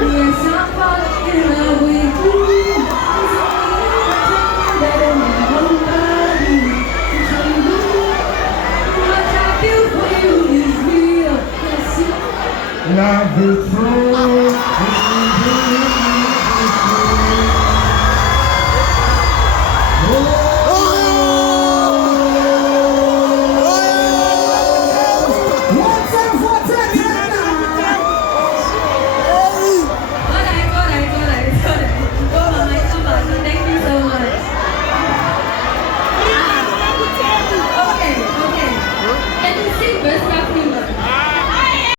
Yes, I'm falling in love with you. What I feel for you is real. Love is